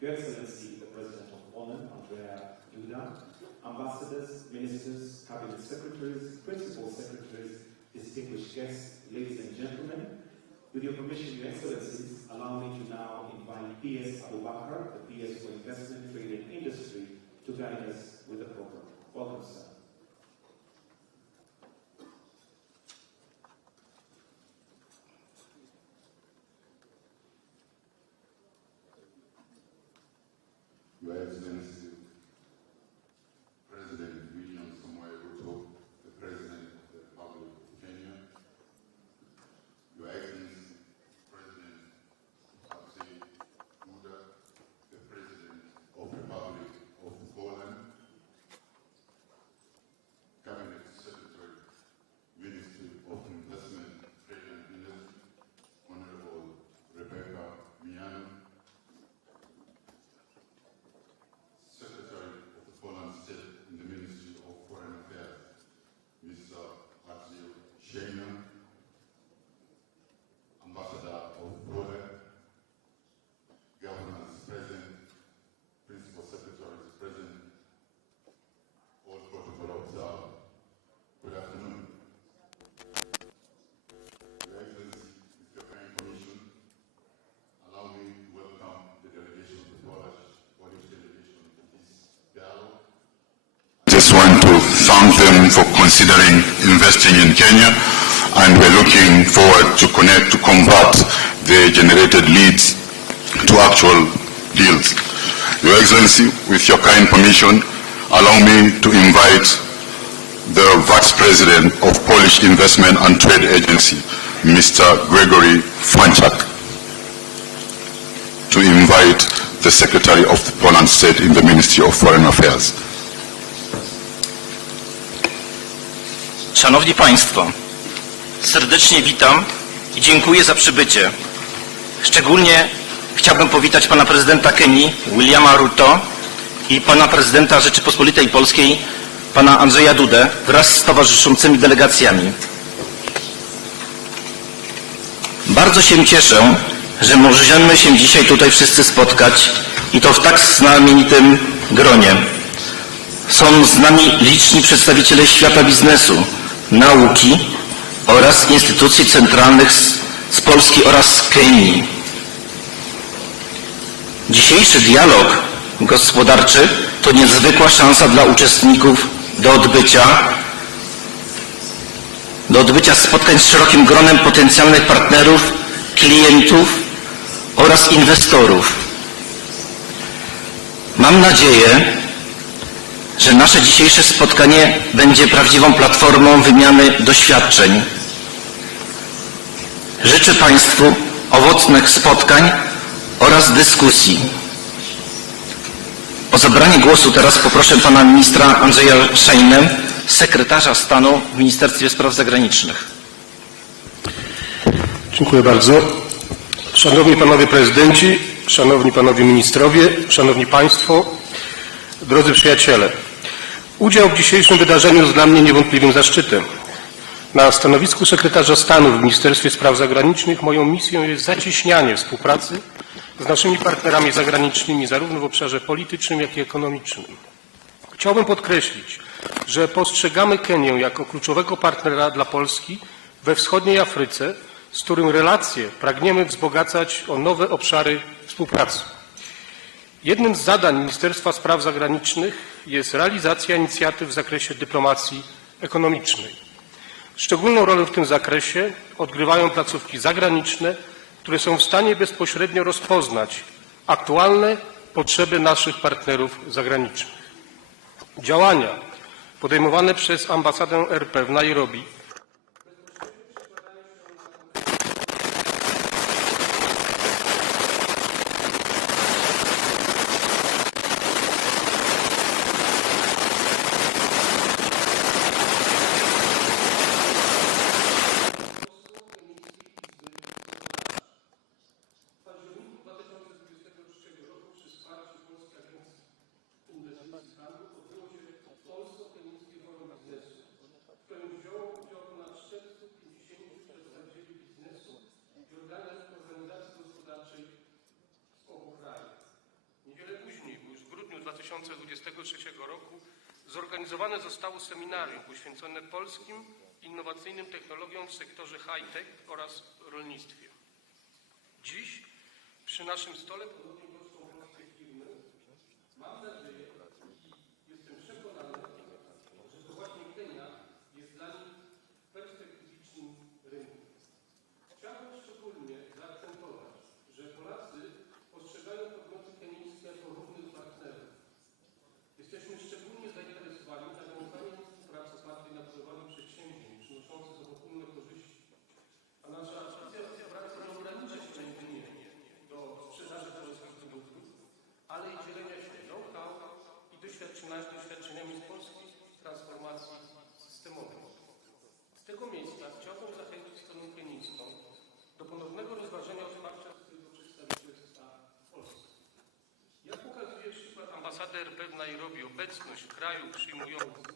Your Excellency, the President of Poland, Andrzej Duda, ambassadors, ministers, cabinet secretaries, principal secretaries, distinguished guests, ladies and gentlemen, with your permission, Your Excellencies, allow me to now invite PS Abubakar, the PS for Investment, Trade and Industry, to guide us with the program. Welcome, sir. Your Excellency, President William Samoei Ruto, the President of the Republic of Kenya, Your Excellency, President Andrzej Duda, the President of the Republic of Poland, Cabinet Secretary, Ministry of Investment, Trade and Industry, Honorable Rebecca Miano, Secretary of the Poland State in the Ministry of Foreign Affairs, Mr. Andrzej Scheiner, Ambassador of Poland, Governors present, Principal Secretaries present, all protocol observed. Good afternoon. Your Excellency, with your kind permission, allow me to welcome the delegation of the Polish delegation to this dialogue. Just want to thank them for considering investing in Kenya, and we're looking forward to connect to convert the generated leads to actual deals. Your Excellency, with your kind permission, allow me to invite the Vice President of Polish Investment and Trade Agency, Mr. Gregory Franczak, to invite the Secretary of the Poland State in the Ministry of Foreign Affairs. Szanowni Państwo, serdecznie witam i dziękuję za przybycie. Szczególnie chciałbym powitać pana prezydenta Kenii, Williama Ruto, i pana prezydenta Rzeczypospolitej Polskiej, pana Andrzeja Dudę, wraz z towarzyszącymi delegacjami. Bardzo się cieszę, że możemy się dzisiaj tutaj wszyscy spotkać i to w tak znamienitym gronie. Są z nami liczni przedstawiciele świata biznesu, nauki oraz instytucji centralnych z Polski oraz z Kenii. Dzisiejszy dialog gospodarczy to niezwykła szansa dla uczestników do odbycia spotkań z szerokim gronem potencjalnych partnerów, klientów oraz inwestorów. Mam nadzieję, że nasze dzisiejsze spotkanie będzie prawdziwą platformą wymiany doświadczeń. Życzę Państwu owocnych spotkań oraz dyskusji. O zabranie głosu teraz poproszę pana ministra Andrzeja Szejnę, sekretarza stanu w Ministerstwie Spraw Zagranicznych. Dziękuję bardzo. Szanowni Panowie Prezydenci, Szanowni Panowie Ministrowie, Szanowni Państwo, drodzy przyjaciele. Udział w dzisiejszym wydarzeniu jest dla mnie niewątpliwym zaszczytem. Na stanowisku sekretarza stanu w Ministerstwie Spraw Zagranicznych moją misją jest zacieśnianie współpracy z naszymi partnerami zagranicznymi zarówno w obszarze politycznym, jak i ekonomicznym. Chciałbym podkreślić, że postrzegamy Kenię jako kluczowego partnera dla Polski we wschodniej Afryce, z którym relacje pragniemy wzbogacać o nowe obszary współpracy. Jednym z zadań Ministerstwa Spraw Zagranicznych jest realizacja inicjatyw w zakresie dyplomacji ekonomicznej. Szczególną rolę w tym zakresie odgrywają placówki zagraniczne, które są w stanie bezpośrednio rozpoznać aktualne potrzeby naszych partnerów zagranicznych. Działania podejmowane przez ambasadę RP w Nairobi odbyło się Polsko-Kenijskie Forum Biznesu, w którym wzięło udział 2023 roku zorganizowane zostało seminarium poświęcone polskim innowacyjnym technologiom w sektorze high-tech oraz rolnictwie. Dziś przy naszym stole ponownie goszczą polskie firmy. Mam nadzieję i jestem przekonany, że to właśnie Kenia jest dla nich perspektywicznym rynkiem. Chciałbym szczególnie zaakcentować, że Polacy postrzegają podmioty kenijskie jako równych partnerów. Jesteśmy szczególnie zainteresowani nawiązaniem współpracy opartej na budowaniu przedsięwzięć przynoszących obopólne korzyści, a nasza wizja współpracy nie ogranicza się jedynie do sprzedaży polskich produktów, ale i dzielenia się know-how i doświadczeniami z polskiej transformacji systemowej. Z tego miejsca chciałbym zachęcić stronę kenijską do ponownego rozważenia otwarcia swojego przedstawicielstwa w Polsce. Jak pokazuje przykład ambasady RP w Nairobi, obecność w kraju przyjmującym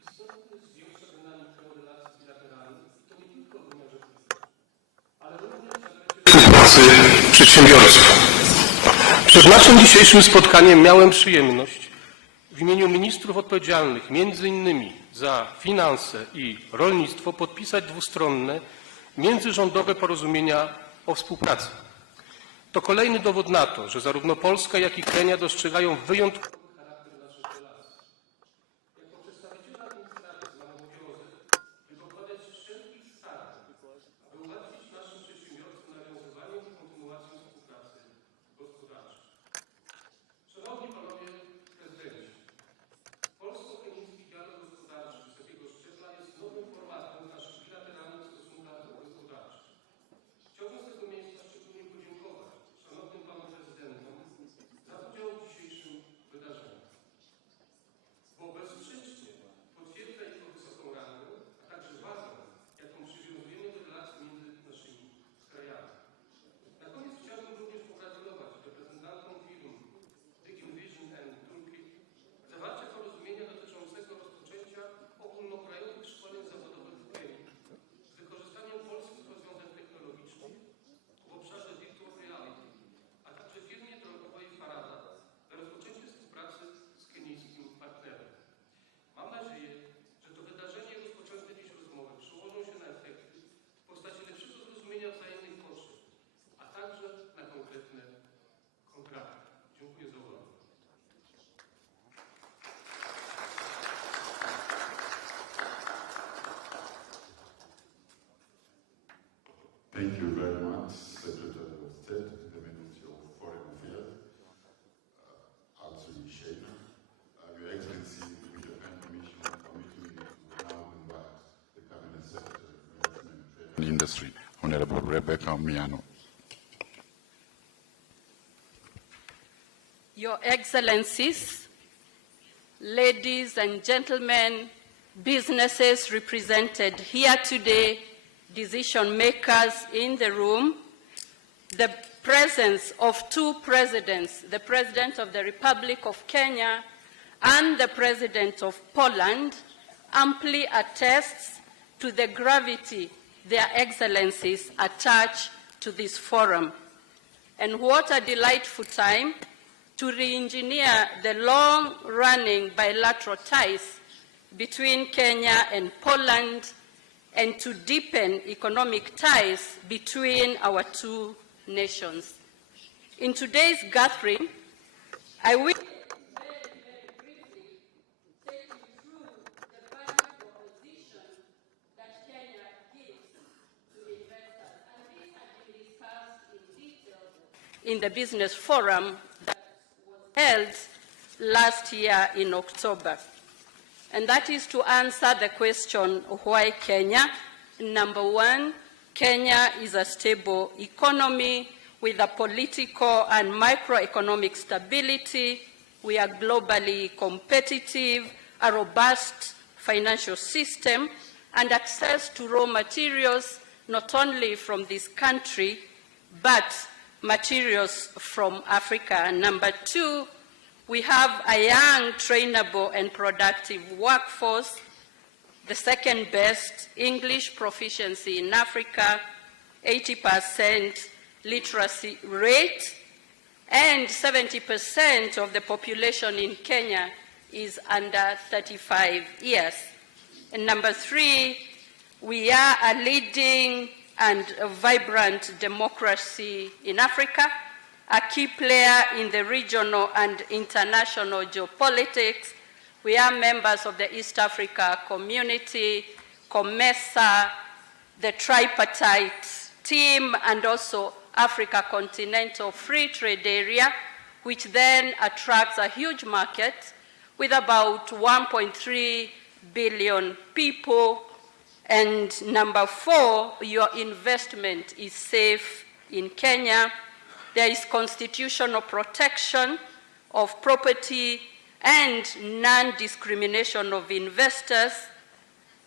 istotnie zwiększa dynamikę relacji bilateralnych i to nie tylko w wymiarze politycznym, ale również w zakresie Współpracy przedsiębiorców. Przed naszym dzisiejszym spotkaniem miałem przyjemność w imieniu ministrów odpowiedzialnych m.in. za finanse i rolnictwo podpisać dwustronne międzyrządowe porozumienia o współpracy. To kolejny dowód na to, że zarówno Polska, jak i Kenia dostrzegają wyjątkowy charakter naszych relacji. Jako przedstawiciele administracji mam obowiązek dokładać wszelkich starań, aby ułatwić naszym przedsiębiorcom nawiązywanie i kontynuację współpracy gospodarczej. Szanowni Panowie Prezydenci, polsko-kenijski dialog gospodarczy wysokiego szczebla jest nowym formatem w naszych bilateralnych stosunkach gospodarczych. Chciałbym z tego miejsca szczególnie podziękować szanownym Panom Prezydentom za udział w dzisiejszym wydarzeniu, bo bezsprzecznie potwierdza jego wysoką rangę, a także wagę, jaką przywiązujemy do relacji między naszymi krajami. Na koniec chciałbym również pogratulować reprezentantom firm Digging Vision and Toolkit zawarcia porozumienia dotyczącego rozpoczęcia ogólnokrajowych szkoleń zawodowych w Kenii z wykorzystaniem polskich rozwiązań technologicznych w obszarze virtual reality, a także firmie drogowej Farada na rozpoczęcie współpracy z kenijskim partnerem. Mam nadzieję, że to wydarzenie i rozpoczęte dziś rozmowy przełożą się na efekty w postaci lepszego zrozumienia wzajemnych potrzeb, a także na konkretne kontrakty. Dziękuję za uwagę. Thank you very much, Secretary of State, the Ministry of Foreign Affairs, Archie Sheina. Your Excellency, with your kind permission, permit me to now invite the Cabinet Secretary for Investment, Trade and Industry, Honorable Rebecca Miano. Your Excellencies, ladies and gentlemen, businesses represented here today, decision makers in the room, the presence of two presidents, the President of the Republic of Kenya and the President of Poland, amply attests to the gravity their excellencies attach to this forum. And what a delightful time to re-engineer the long-running bilateral ties between Kenya and Poland and to deepen economic ties between our two nations. In today's gathering, I will very briefly take you through the value proposition that Kenya gives to investors. And this has been discussed in detail in the business forum that was held last year in October. And that is to answer the question, why Kenya? Number one, Kenya is a stable economy with a political and microeconomic stability. We are globally competitive, a robust financial system, and access to raw materials, not only from this country, but materials from Africa. And number two, we have a young, trainable, and productive workforce, the second best English proficiency in Africa, 80% literacy rate, and 70% of the population in Kenya is under 35 years. And number 3, we are a leading and a vibrant democracy in Africa, a key player in the regional and international geopolitics. We are members of the East Africa Community, COMESA, the tripartite team, and also Africa Continental Free Trade Area, which then attracts a huge market with about 1.3 billion people. And number 4, your investment is safe in Kenya. There is constitutional protection of property and non-discrimination of investors,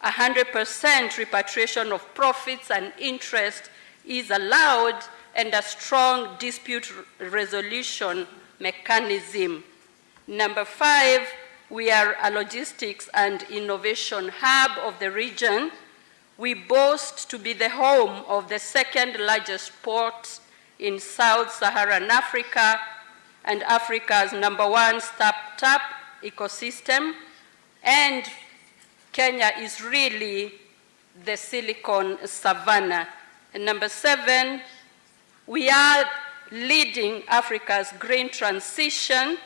100% repatriation of profits and interest is allowed, and a strong dispute resolution mechanism. Number 5, we are a logistics and innovation hub of the region. We boast to be the home of the second largest port in Sub-Saharan Africa and Africa's number 1 startup ecosystem. And Kenya is really the Silicon Savannah. And number 7, we are leading Africa's green transition.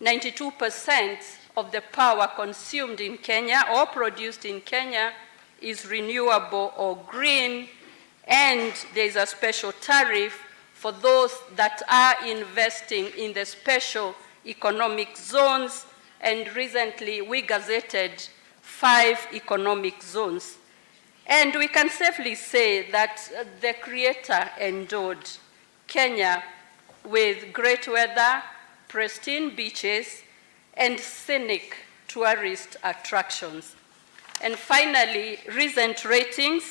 92% of the power consumed in Kenya or produced in Kenya is renewable or green, and there is a special tariff for those that are investing in the special economic zones, and recently we gazetted 5 economic zones. And we can safely say that the Creator endowed Kenya with great weather, pristine beaches, and scenic tourist attractions. And finally, recent ratings,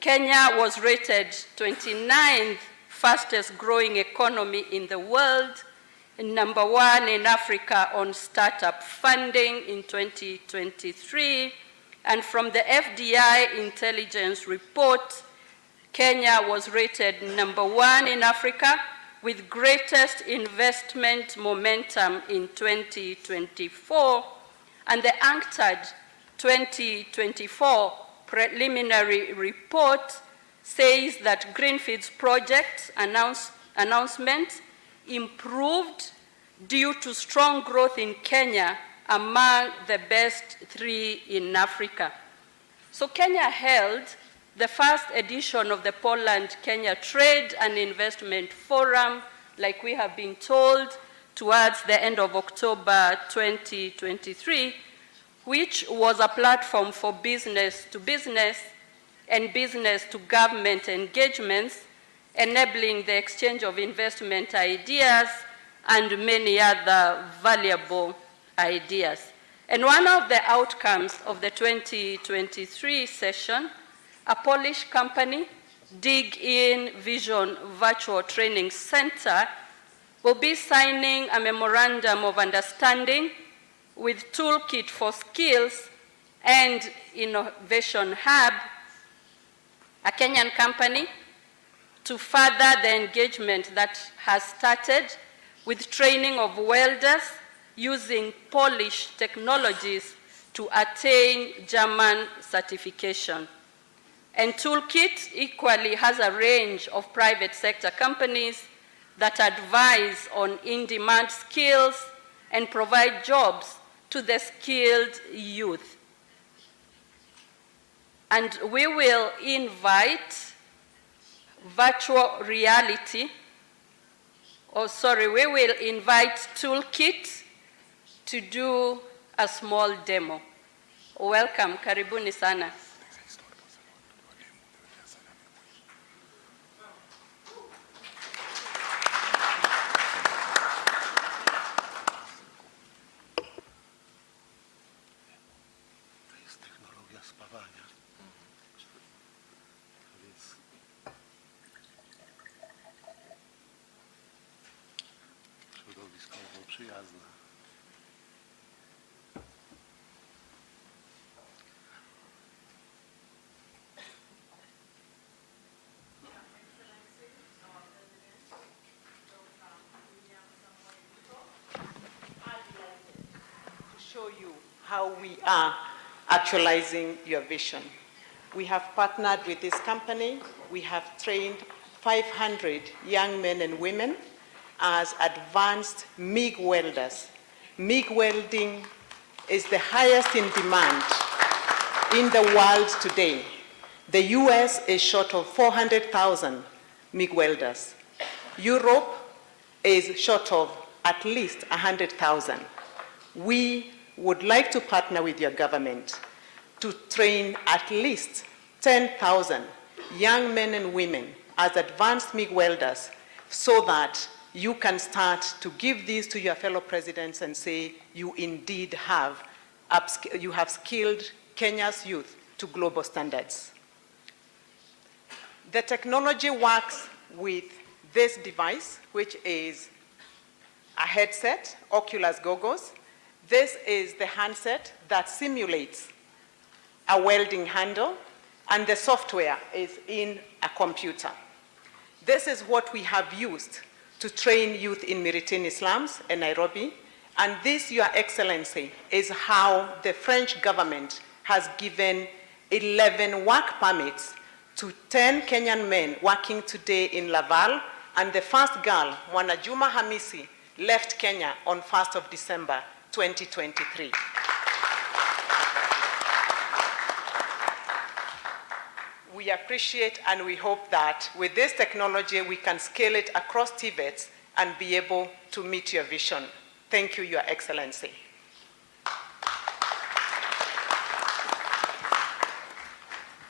Kenya was rated 29th fastest growing economy in the world, and number 1 in Africa on startup funding in 2023. And from the FDI intelligence report, Kenya was rated number 1 in Africa with greatest investment momentum in 2024. And the UNCTAD 2024 preliminary report says that Greenfield's project announcement improved due to strong growth in Kenya, among the best 3 in Africa. So Kenya held the first edition of the Poland-Kenya Trade and Investment Forum, like we have been told, towards the end of October 2023, which was a platform for business to business and business to government engagements, enabling the exchange of investment ideas and many other valuable ideas. And one of the outcomes of the 2023 session, a Polish company, Dig In Vision Virtual Training Center, will be signing a memorandum of understanding with Toolkit for Skills and Innovation Hub, a Kenyan company, to further the engagement that has started with training of welders using Polish technologies to attain German certification. And Toolkit equally has a range of private sector companies that advise on in-demand skills and provide jobs to the skilled youth. And we will invite we will invite Toolkit to do a small demo. Welcome, karibuni sana. how we are actualizing your vision. We have partnered with this company. We have trained 500 young men and women as advanced MIG welders. MIG welding is the highest in demand in the world today. The US is short of 400,000 MIG welders. Europe is short of at least 100,000. We would like to partner with your government to train at least 10,000 young men and women as advanced MIG welders so that you can start to give these to your fellow presidents and say you indeed have skilled Kenya's youth to global standards. The technology works with this device, which is a headset, Oculus goggles. This is the handset that simulates a welding handle, and the software is in a computer. This is what we have used to train youth in Miritini slums in Nairobi, and this, Your Excellency, is how the French government has given 11 work permits to 10 Kenyan men working today in Laval, and the first girl, Mwanajuma Hamisi, left Kenya on 1st of December 2023. We appreciate and we hope that with this technology we can scale it across TVETs and be able to meet your vision. Thank you, Your Excellency.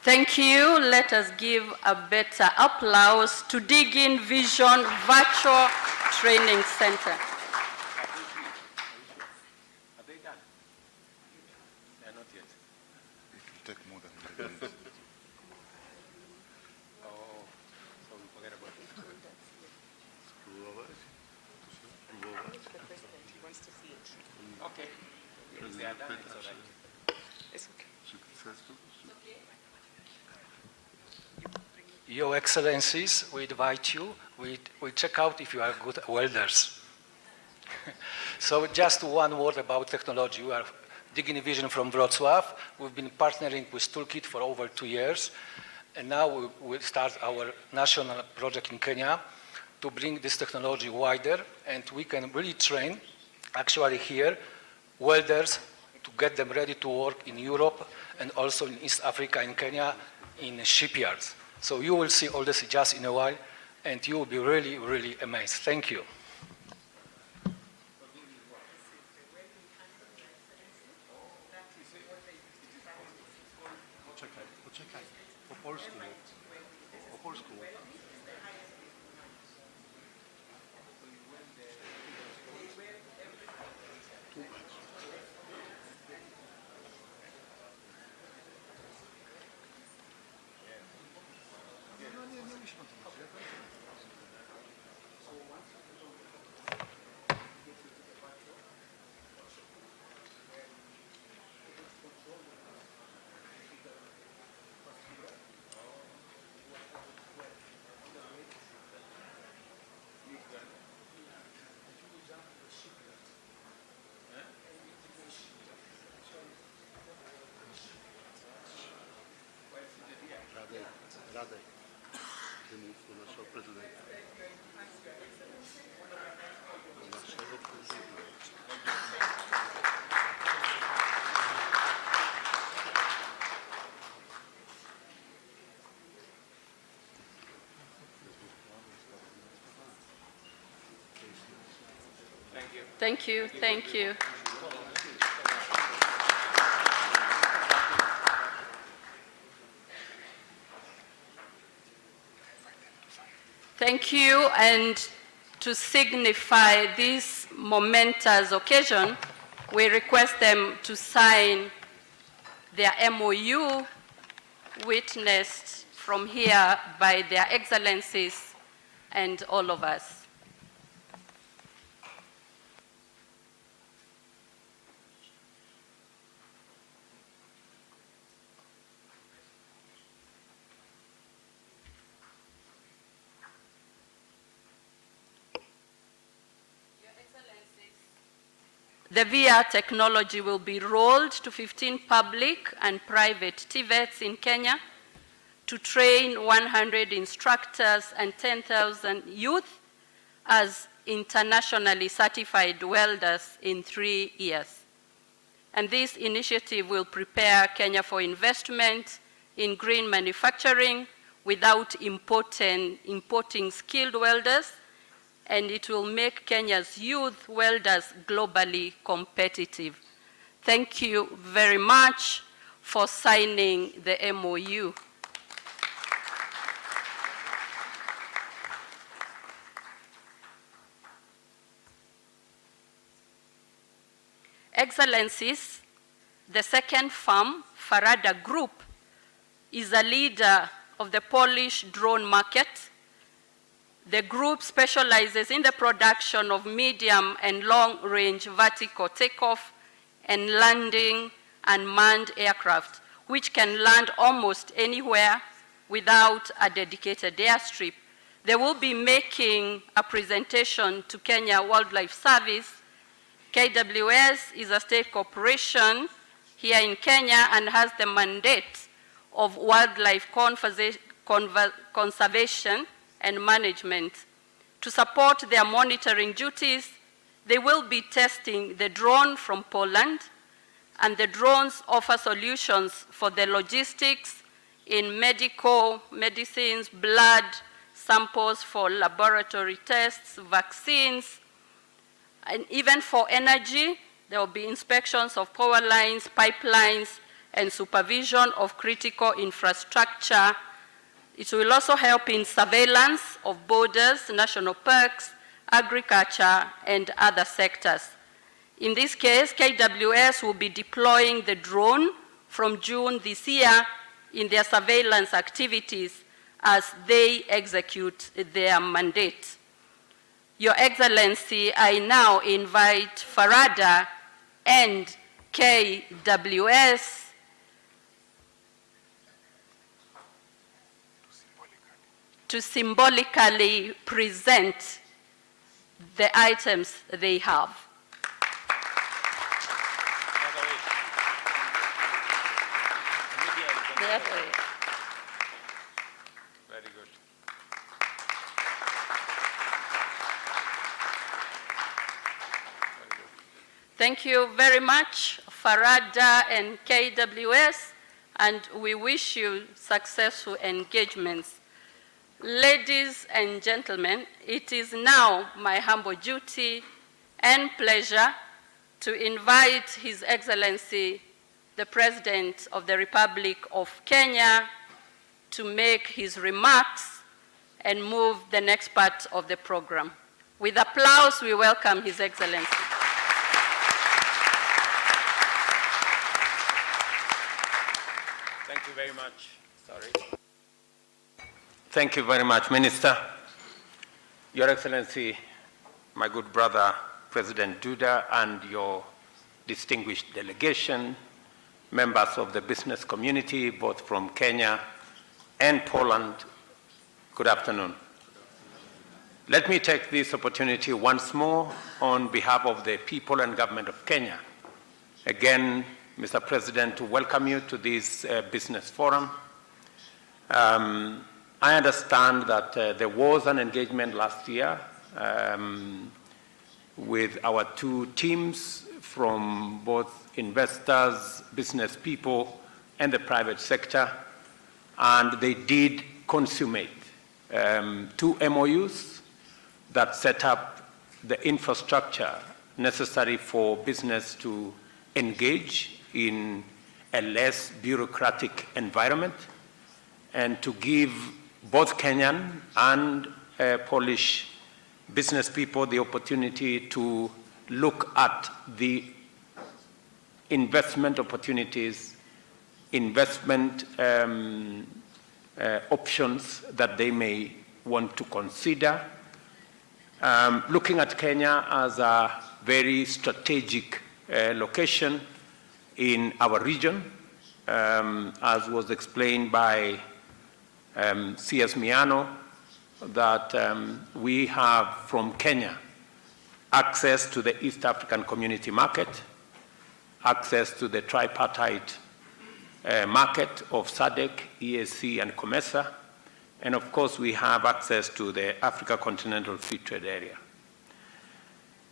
Thank you. Let us give a better applause to Dig In Vision Virtual Training Center. Your Excellencies, we invite you. We check out if you are good welders. So just one word about technology. We are Digging Vision from Wrocław. We've been partnering with Toolkit for over 2 years. And now we will start our national project in Kenya to bring this technology wider. And we can really train, actually here, welders to get them ready to work in Europe and also in East Africa and Kenya in shipyards. So you will see all this just in a while, and you will be really, really amazed. Thank you. Thank you. Thank you. Thank you, and to signify this momentous occasion, we request them to sign their MOU witnessed from here by their excellencies and all of us. The VR technology will be rolled to 15 public and private TVETs in Kenya to train 100 instructors and 10,000 youth as internationally certified welders in 3 years. And this initiative will prepare Kenya for investment in green manufacturing without importing skilled welders, and it will make Kenya's youth welders globally competitive. Thank you very much for signing the MOU. Excellencies, the second firm, Farada Group, is a leader of the Polish drone market. The group specializes in the production of medium and long-range vertical takeoff and landing unmanned aircraft, which can land almost anywhere without a dedicated airstrip. They will be making a presentation to Kenya Wildlife Service. KWS is a state corporation here in Kenya and has the mandate of wildlife conservation and management. To support their monitoring duties, they will be testing the drone from Poland, and the drones offer solutions for the logistics in medicines, blood samples for laboratory tests, vaccines, and even for energy. There will be inspections of power lines, pipelines, and supervision of critical infrastructure. It will also help in surveillance of borders, national parks, agriculture, and other sectors. In this case, KWS will be deploying the drone from June this year in their surveillance activities as they execute their mandate. Your Excellency, I now invite Farada and KWS to symbolically present the items they have. Very good. Thank you very much, Farada and KWS, and we wish you successful engagements. Ladies and gentlemen, it is now my humble duty and pleasure to invite His Excellency, the President of the Republic of Kenya, to make his remarks and move the next part of the program. With applause, we welcome His Excellency. Thank you very much. Sorry. Thank you very much, Minister. Your Excellency, my good brother, President Duda, and your distinguished delegation, members of the business community, both from Kenya and Poland, good afternoon. Let me take this opportunity once more on behalf of the people and government of Kenya, again, Mr. President, to welcome you to this business forum. I understand that there was an engagement last year with our two teams from both investors, business people, and the private sector, and they did consummate two MOUs that set up the infrastructure necessary for business to engage in a less bureaucratic environment and to give both Kenyan and Polish business people the opportunity to look at the investment opportunities, investment options that they may want to consider. Looking at Kenya as a very strategic location in our region, as was explained by C.S. Miano, that we have from Kenya access to the East African Community Market, access to the tripartite market of SADC, EAC, and COMESA, and of course we have access to the Africa Continental Free Trade Area.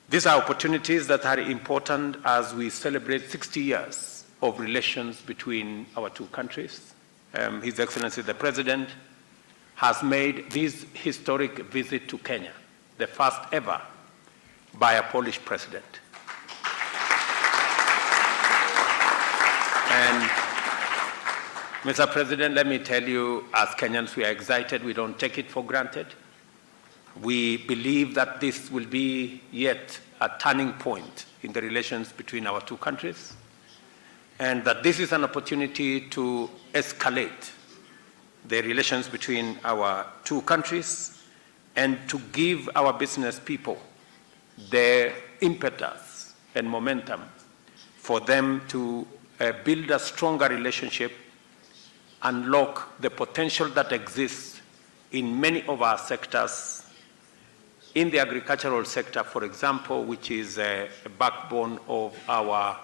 These are opportunities that are important as we celebrate 60 years of relations between our two countries. His Excellency the President has made this historic visit to Kenya, the first ever by a Polish president. And Mr. President, let me tell you, as Kenyans, we are excited. We don't take it for granted. We believe that this will be yet a turning point in the relations between our two countries, and that this is an opportunity to escalate the relations between our two countries and to give our business people the impetus and momentum for them to build a stronger relationship, unlock the potential that exists in many of our sectors. In the agricultural sector, for example, which is a backbone of our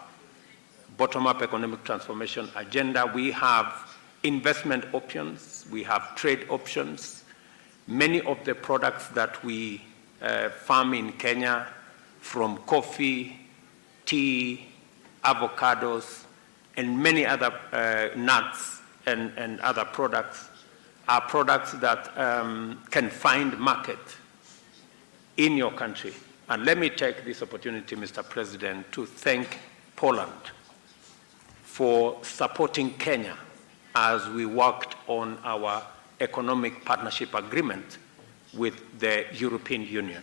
bottom-up economic transformation agenda, we have investment options, we have trade options. Many of the products that we farm in Kenya, from coffee, tea, avocados, and many other nuts and other products, are products that can find market in your country. And let me take this opportunity, Mr. President, to thank Poland for supporting Kenya as we worked on our economic partnership agreement with the European Union.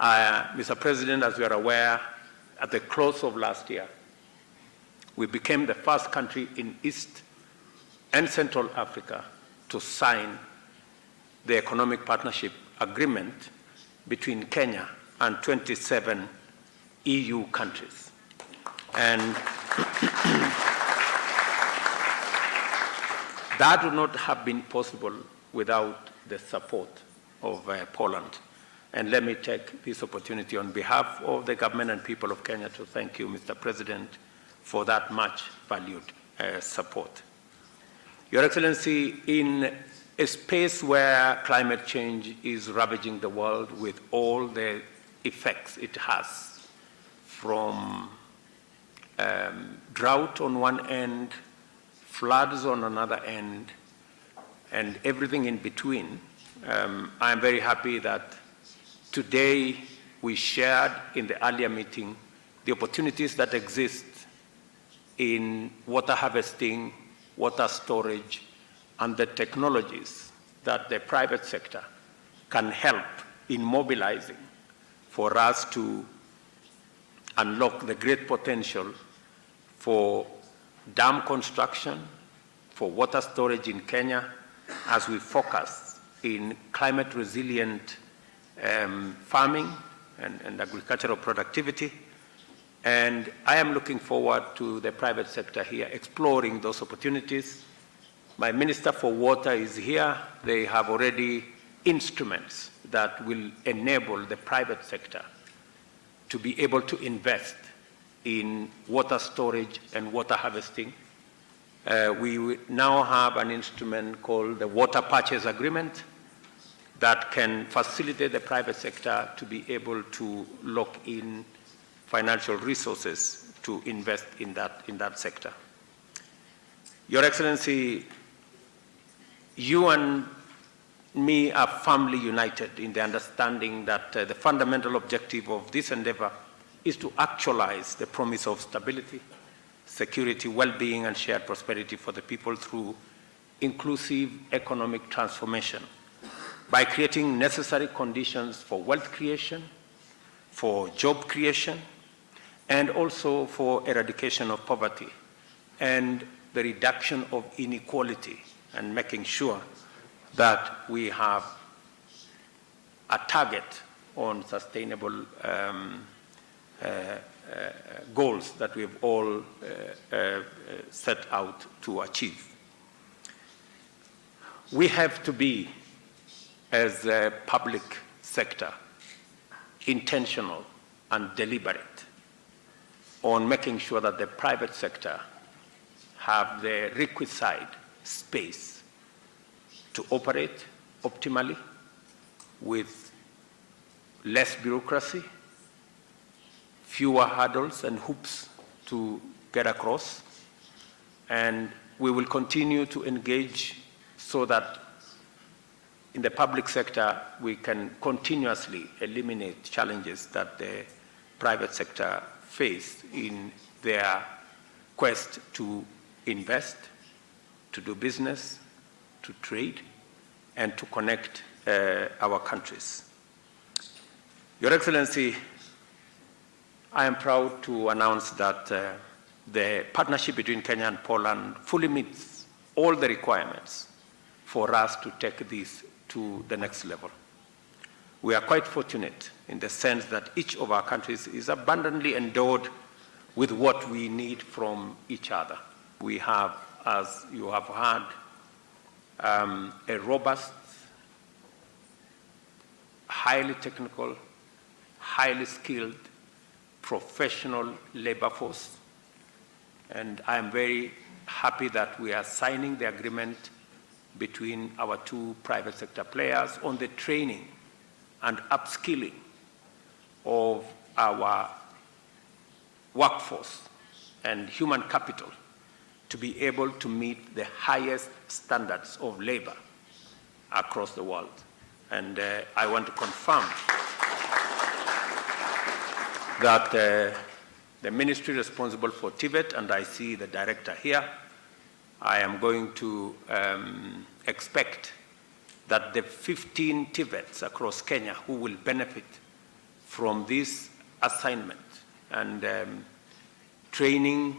Mr. President, as you are aware, at the close of last year, we became the first country in East and Central Africa to sign the economic partnership agreement between Kenya and 27 EU countries. And that would not have been possible without the support of Poland. And let me take this opportunity on behalf of the government and people of Kenya to thank you, Mr. President, for that much valued support. Your Excellency, in a space where climate change is ravaging the world with all the effects it has, from drought on one end, floods on another end, and everything in between, I am very happy that today we shared in the earlier meeting the opportunities that exist in water harvesting, water storage, and the technologies that the private sector can help in mobilizing for us to unlock the great potential for dam construction, for water storage in Kenya, as we focus in climate resilient farming and agricultural productivity. And I am looking forward to the private sector here exploring those opportunities. My Minister for Water is here. They have already instruments that will enable the private sector to be able to invest in water storage and water harvesting. We now have an instrument called the Water Purchase Agreement that can facilitate the private sector to be able to lock in financial resources to invest in that sector. Your Excellency, you and me are firmly united in the understanding that the fundamental objective of this endeavor is to actualize the promise of stability, security, well-being, and shared prosperity for the people through inclusive economic transformation by creating necessary conditions for wealth creation, for job creation, and also for eradication of poverty and the reduction of inequality, and making sure that we have a target on sustainable goals that we've all set out to achieve. We have to be, as a public sector, intentional and deliberate on making sure that the private sector have the requisite space to operate optimally with less bureaucracy, fewer hurdles and hoops to get across, and we will continue to engage so that in the public sector we can continuously eliminate challenges that the private sector face in their quest to invest, to do business, to trade, and to connect our countries. Your Excellency, I am proud to announce that the partnership between Kenya and Poland fully meets all the requirements for us to take this to the next level. We are quite fortunate in the sense that each of our countries is abundantly endowed with what we need from each other. We have, as you have heard, a robust, highly technical, highly skilled, professional labor force. And I am very happy that we are signing the agreement between our two private sector players on the training and upskilling of our workforce and human capital to be able to meet the highest standards of labor across the world. And I want to confirm that the ministry responsible for TVET, and I see the director here, I am going to expect that the 15 TVETs across Kenya who will benefit from this assignment and training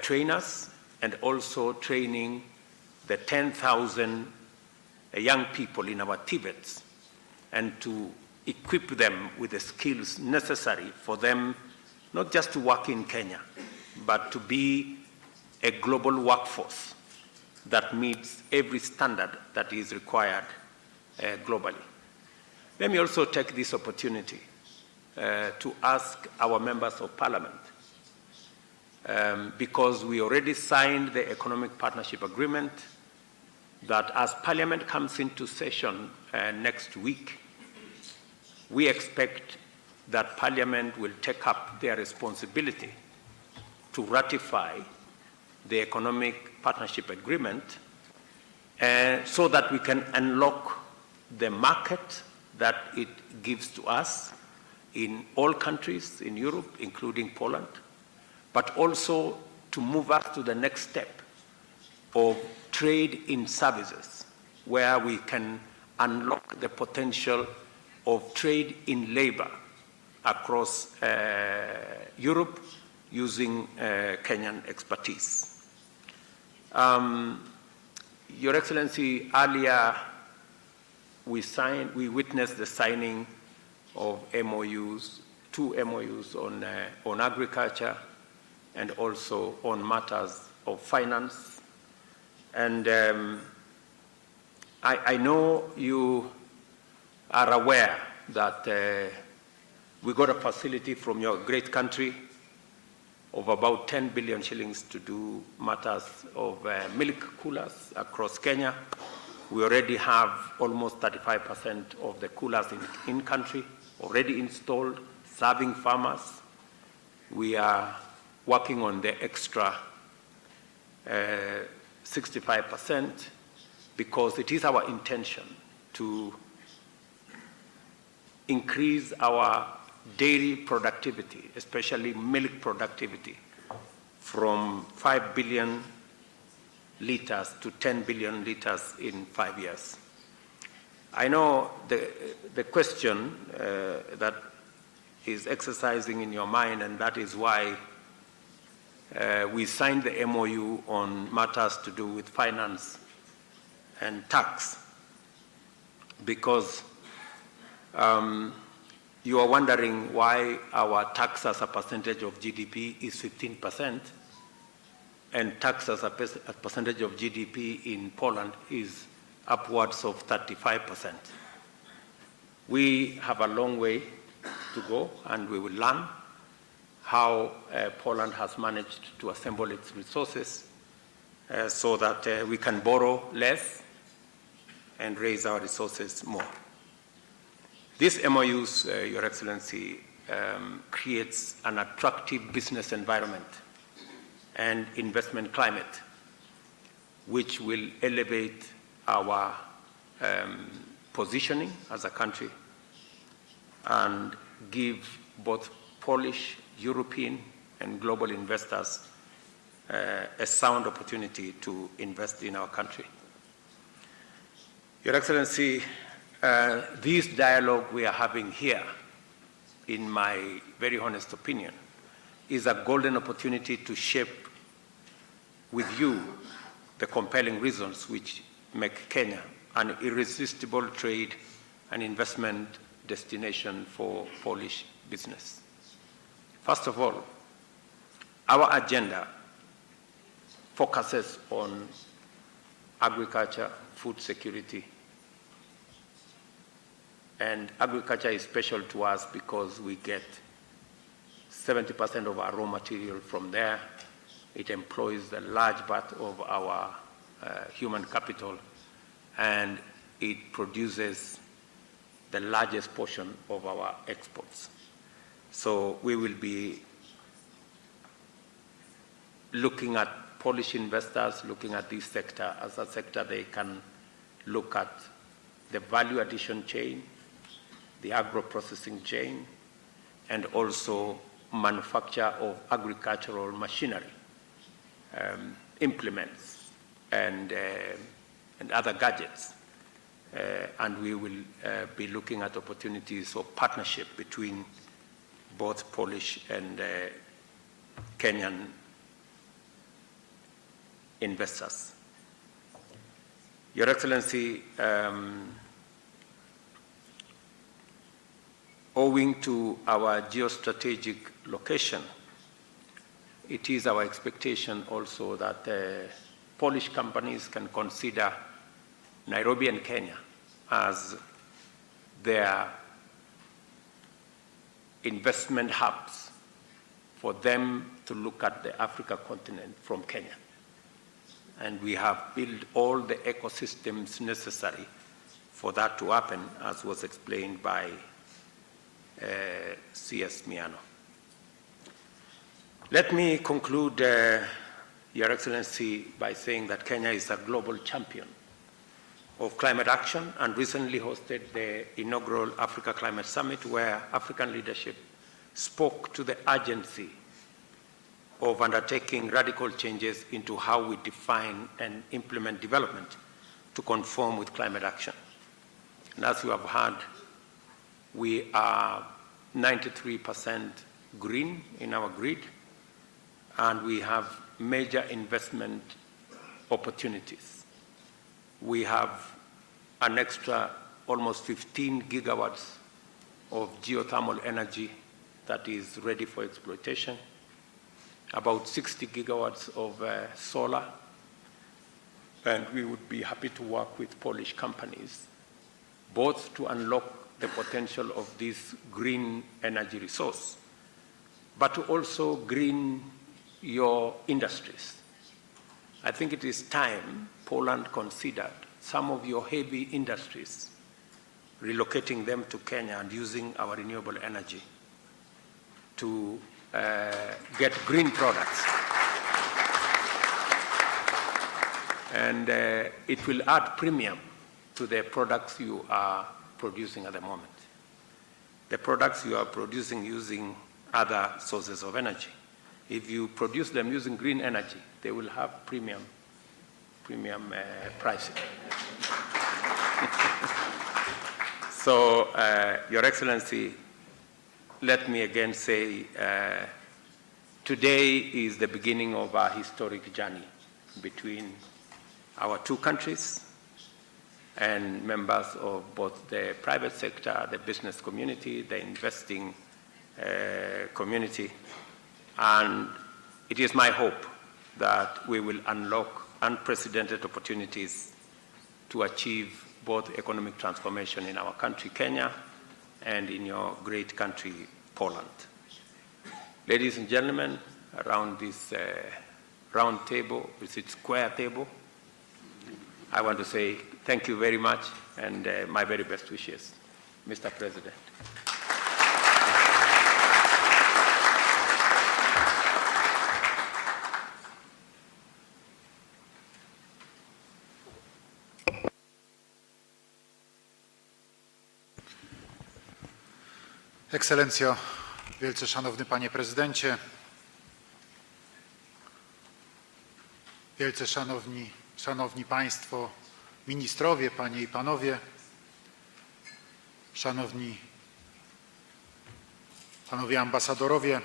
trainers and also training the 10,000 young people in our TVETs and to equip them with the skills necessary for them not just to work in Kenya, but to be a global workforce that meets every standard that is required globally. Let me also take this opportunity to ask our members of parliament, because we already signed the economic partnership agreement, that as parliament comes into session next week, we expect that parliament will take up their responsibility to ratify the economic partnership agreement so that we can unlock the market that it gives to us in all countries in Europe, including Poland, but also to move us to the next step of trade in services, where we can unlock the potential of trade in labor across Europe using Kenyan expertise. Your Excellency, earlier we witnessed the signing of MOUs, 2 MOUs on agriculture and also on matters of finance. And I know you are aware that we got a facility from your great country of about 10 billion shillings to do matters of milk coolers across Kenya. We already have almost 35% of the coolers in country already installed, serving farmers. We are working on the extra 65% because it is our intention to increase our dairy productivity, especially milk productivity, from 5 billion liters to 10 billion liters in 5 years. I know the question that is exercising in your mind, and that is why we signed the MOU on matters to do with finance and tax, because you are wondering why our tax as a percentage of GDP is 15%, and tax as a percentage of GDP in Poland is upwards of 35%. We have a long way to go, and we will learn how Poland has managed to assemble its resources so that we can borrow less and raise our resources more. This MOUs, Your Excellency, creates an attractive business environment and investment climate, which will elevate our positioning as a country and give both Polish, European, and global investors a sound opportunity to invest in our country. Your Excellency, this dialogue we are having here, in my very honest opinion, is a golden opportunity to shape with you the compelling reasons which make Kenya an irresistible trade and investment destination for Polish business. First of all, our agenda focuses on agriculture, food security, and agriculture is special to us because we get 70% of our raw material from there. It employs a large part of our human capital, and it produces the largest portion of our exports. So we will be looking at Polish investors, looking at this sector as a sector they can look at the value addition chain, the agro-processing chain, and also manufacture of agricultural machinery, implements, and other gadgets. And we will be looking at opportunities of partnership between both Polish and Kenyan investors. Your Excellency, owing to our geostrategic location, it is our expectation also that Polish companies can consider Nairobi and Kenya as their investment hubs for them to look at the Africa continent from Kenya. And we have built all the ecosystems necessary for that to happen, as was explained by C.S. Miano. Let me conclude, Your Excellency, by saying that Kenya is a global champion of climate action and recently hosted the inaugural Africa Climate Summit, where African leadership spoke to the urgency of undertaking radical changes into how we define and implement development to conform with climate action. And as you have heard, we are 93% green in our grid, and we have major investment opportunities. We have an extra almost 15 gigawatts of geothermal energy that is ready for exploitation, about 60 gigawatts of solar, and we would be happy to work with Polish companies, both to unlock the potential of this green energy resource, but to also green your industries. I think it is time Poland considered some of your heavy industries, relocating them to Kenya and using our renewable energy to get green products. And it will add premium to the products you are producing at the moment. The products you are producing using other sources of energy. If you produce them using green energy, they will have premium pricing. So, Your Excellency, let me again say, today is the beginning of our historic journey between our two countries and members of both the private sector, the business community, the investing community. And it is my hope that we will unlock unprecedented opportunities to achieve both economic transformation in our country, Kenya, and in your great country, Poland. Ladies and gentlemen, around this round table, it's a square table, I want to say thank you very much and my very best wishes, Mr. President. Ekscelencjo, wielce szanowny panie prezydencie, wielce szanowni państwo ministrowie, panie i panowie, szanowni panowie ambasadorowie,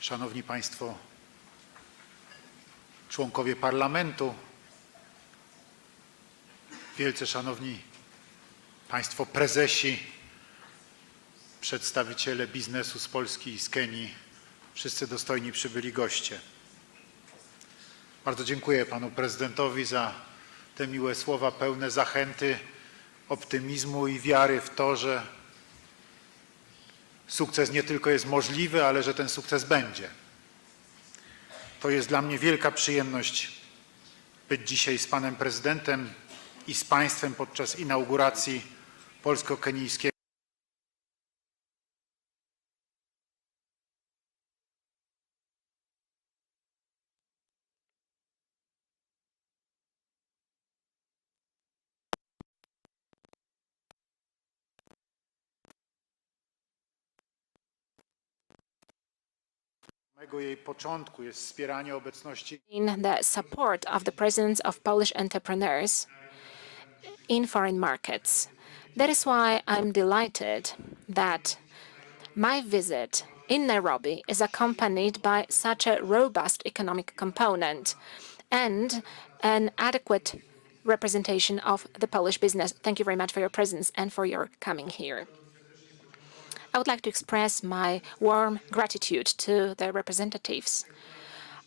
szanowni państwo członkowie parlamentu, wielce szanowni państwo prezesi, przedstawiciele biznesu z Polski i z Kenii, wszyscy dostojni przybyli goście. Bardzo dziękuję panu prezydentowi za te miłe słowa pełne zachęty, optymizmu i wiary w to, że sukces nie tylko jest możliwy, ale że ten sukces będzie. To jest dla mnie wielka przyjemność być dzisiaj z panem prezydentem i z państwem podczas inauguracji polsko-kenijskiego jej początku jest wspieranie obecności in the support of the presence of Polish entrepreneurs in foreign markets. That is why I'm delighted that my visit in Nairobi is accompanied by such a robust economic component and an adequate representation of the Polish business. Thank you very much for your presence and for your coming here. I would like to express my warm gratitude to the representatives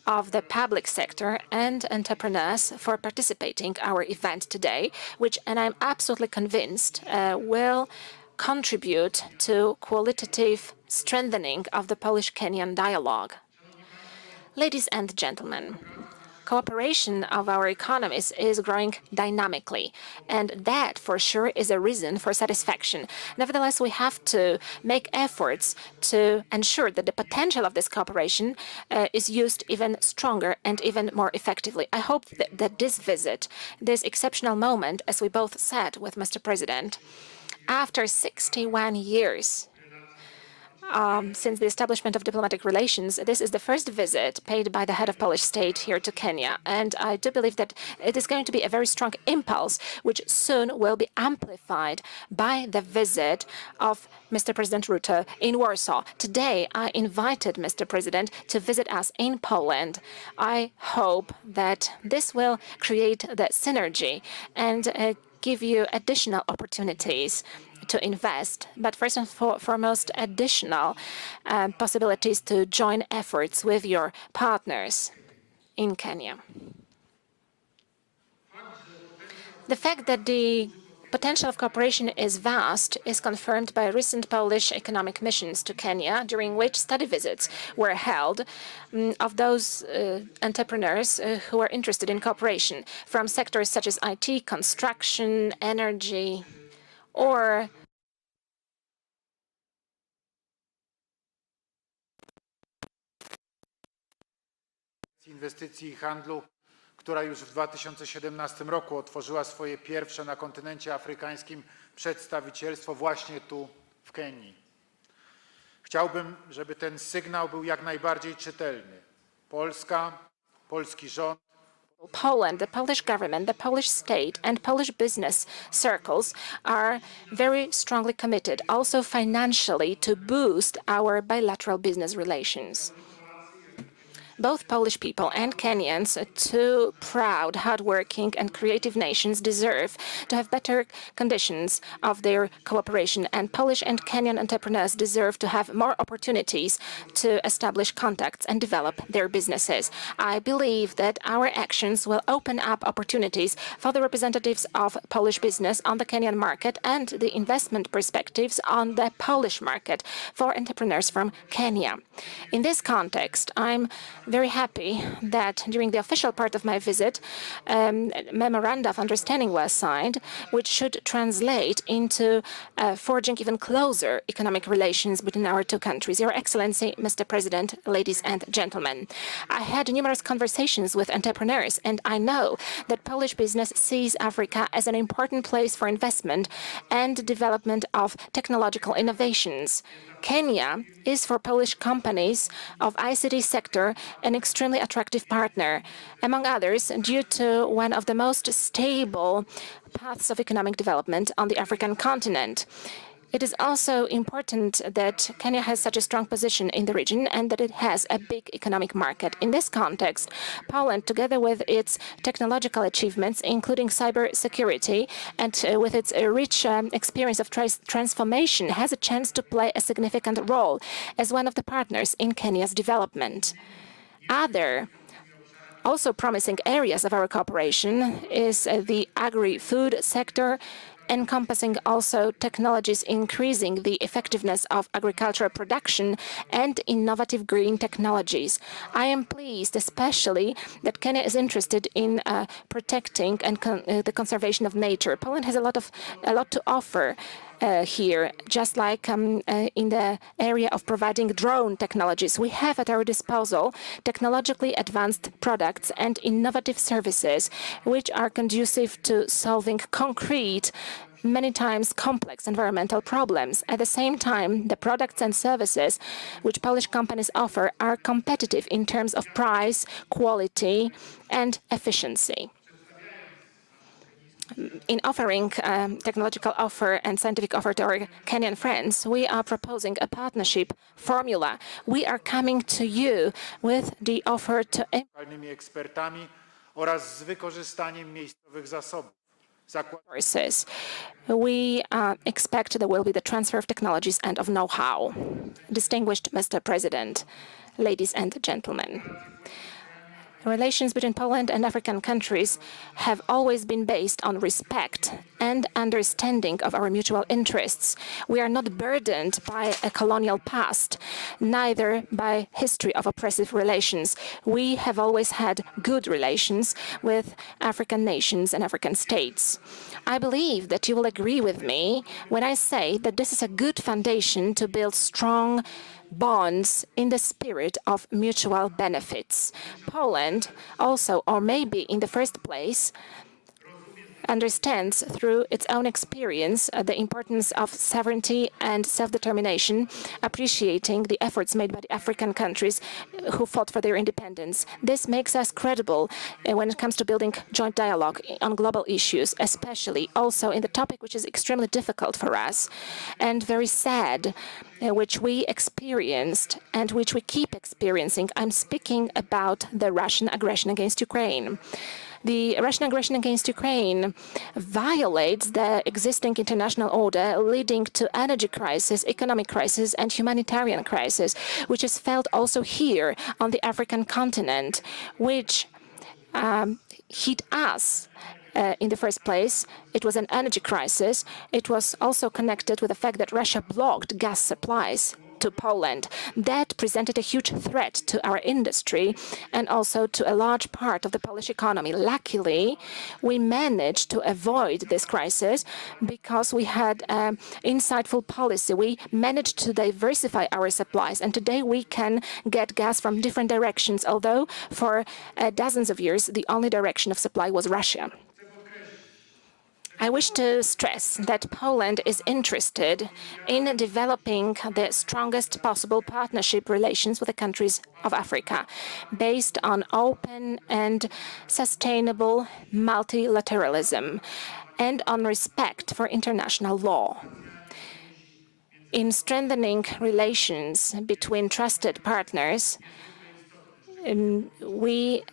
of the public sector and entrepreneurs for participating in our event today, which, and I'm absolutely convinced, will contribute to qualitative strengthening of the Polish-Kenyan dialogue. Ladies and gentlemen, cooperation of our economies is growing dynamically, and that for sure is a reason for satisfaction. Nevertheless, we have to make efforts to ensure that the potential of this cooperation is used even stronger and even more effectively. I hope that this visit, this exceptional moment, as we both said with Mr. President, after 61 years since the establishment of diplomatic relations, this is the first visit paid by the head of Polish state here to Kenya. And I do believe that it is going to be a very strong impulse, which soon will be amplified by the visit of Mr. President Rutte in Warsaw. Today, I invited Mr. President to visit us in Poland. I hope that this will create the synergy and give you additional opportunities to invest, but first and foremost, additional possibilities to join efforts with your partners in Kenya. The fact that the potential of cooperation is vast is confirmed by recent Polish economic missions to Kenya, during which study visits were held of those entrepreneurs who are interested in cooperation from sectors such as IT, construction, energy, or inwestycji i handlu, która już w 2017 roku otworzyła swoje pierwsze na kontynencie afrykańskim przedstawicielstwo właśnie tu w Kenii. Chciałbym, żeby ten sygnał był jak najbardziej czytelny. Polska, polski rząd, Poland, the Polish government, the Polish state, and Polish business circles are very strongly committed, also financially, to boost our bilateral business relations. Both Polish people and Kenyans, two proud, hardworking and creative nations, deserve to have better conditions of their cooperation, and Polish and Kenyan entrepreneurs deserve to have more opportunities to establish contacts and develop their businesses. I believe that our actions will open up opportunities for the representatives of Polish business on the Kenyan market and the investment perspectives on the Polish market for entrepreneurs from Kenya. In this context, I'm very happy that during the official part of my visit, memoranda of understanding was signed, which should translate into forging even closer economic relations between our two countries. Your Excellency, Mr. President, ladies and gentlemen, I had numerous conversations with entrepreneurs, and I know that Polish business sees Africa as an important place for investment and development of technological innovations. Kenya is for Polish companies of ICT sector an extremely attractive partner, among others, due to one of the most stable paths of economic development on the African continent. It is also important that Kenya has such a strong position in the region and that it has a big economic market. In this context, Poland, together with its technological achievements, including cybersecurity, and with its rich experience of transformation, has a chance to play a significant role as one of the partners in Kenya's development. Other also promising areas of our cooperation is the agri-food sector, encompassing also technologies increasing the effectiveness of agricultural production and innovative green technologies. I am pleased especially that Kenya is interested in protecting and the conservation of nature. Poland has a lot to offer here, just like in the area of providing drone technologies. We have at our disposal technologically advanced products and innovative services which are conducive to solving concrete, many times complex environmental problems. At the same time, the products and services which Polish companies offer are competitive in terms of price, quality, and efficiency. In offering technological offer and scientific offer to our Kenyan friends, we are proposing a partnership formula. We are coming to you with the offer to ekspertami oraz z wykorzystaniem miejscowych zasobów. resources. We expect there will be the transfer of technologies and of know-how. Distinguished Mr. President, ladies and gentlemen, relations between Poland and African countries have always been based on respect and understanding of our mutual interests. We are not burdened by a colonial past, neither by history of oppressive relations. We have always had good relations with African nations and African states. I believe that you will agree with me when I say that this is a good foundation to build strong bonds in the spirit of mutual benefits. Poland also, or maybe in the first place, understands through its own experience the importance of sovereignty and self-determination, appreciating the efforts made by the African countries who fought for their independence. This makes us credible when it comes to building joint dialogue on global issues, especially also in the topic which is extremely difficult for us and very sad, which we experienced and which we keep experiencing. I'm speaking about the Russian aggression against Ukraine. The Russian aggression against Ukraine violates the existing international order, leading to energy crisis, economic crisis, and humanitarian crisis, which is felt also here on the African continent, which hit us. In the first place, it was an energy crisis. It was also connected with the fact that Russia blocked gas supplies to Poland. That presented a huge threat to our industry and also to a large part of the Polish economy. Luckily, we managed to avoid this crisis because we had an insightful policy. We managed to diversify our supplies, and today we can get gas from different directions, although for dozens of years the only direction of supply was Russia. I wish to stress that Poland is interested in developing the strongest possible partnership relations with the countries of Africa, based on open and sustainable multilateralism and on respect for international law. In strengthening relations between trusted partners, it